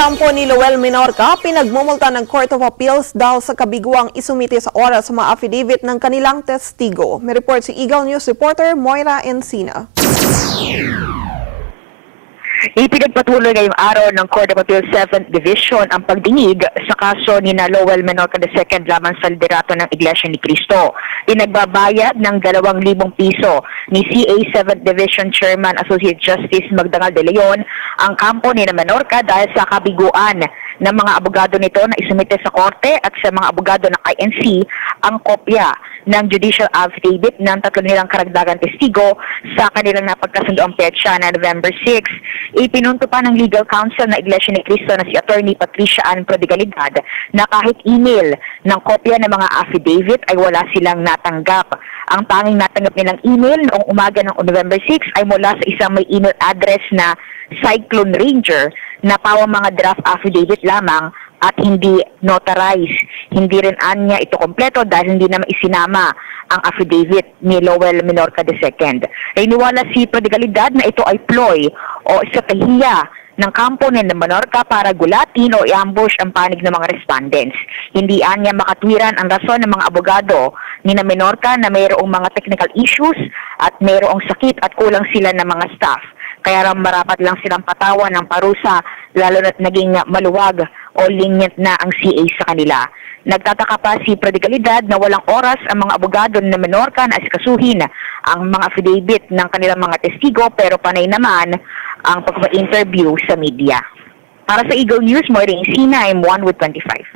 Kampo ni Lowell Menorca, pinagmumulta ng Court of Appeals dahil sa kabiguang isumite sa oras sa mga affidavit ng kanilang testigo. May report si Eagle News reporter Moira Encina. Ipinagpatuloy ngayong araw ng Court of Appeals 7th Division ang pagdinig sa kaso ni Lowell Menorca II laban sa liderato ng Iglesia ni Cristo. Pinagbabayad ng 2,000 piso ni CA 7th Division Chairman Associate Justice Magdangal de Leon ang kampo ni Menorca dahil sa kabiguan ng mga abogado nito na isumite sa korte at sa mga abogado ng INC ang kopya ng judicial affidavit ng tatlo nilang karagdagang testigo sa kanilang napagkasundoang petsa na November 6. Ipinunto pa ng legal counsel na Iglesia ni Cristo na si Attorney Patricia Ann Prodigalidad na kahit email ng kopya ng mga affidavit ay wala silang natanggap. Ang tanging natanggap nilang email noong umaga ng November 6 ay mula sa isang may email address na Cyclone Ranger na pawang mga draft affidavit lamang at hindi notarized. Hindi rin anya ito kompleto dahil hindi naman isinama ang affidavit ni Lowell Menorca II. Naniniwala si Prodigalidad na ito ay ploy o estratehiya ng kampo ni Menorca para gulatin o i-ambush ang panig ng mga respondents. Hindi anya makatwiran ang rason ng mga abogado ni Menorca na mayroong mga technical issues at mayroong sakit at kulang sila ng mga staff. Kaya marapat lang silang patawan ng parusa lalo na't naging maluwag o lenient na ang CA sa kanila. Nagtataka pa si Prodigalidad na walang oras ang mga abogado na Menorca na asikasuhin ang mga affidavit ng kanilang mga testigo pero panay naman ang pag-interview sa media. Para sa Eagle News, Moira Encina, I'm 1 with 25.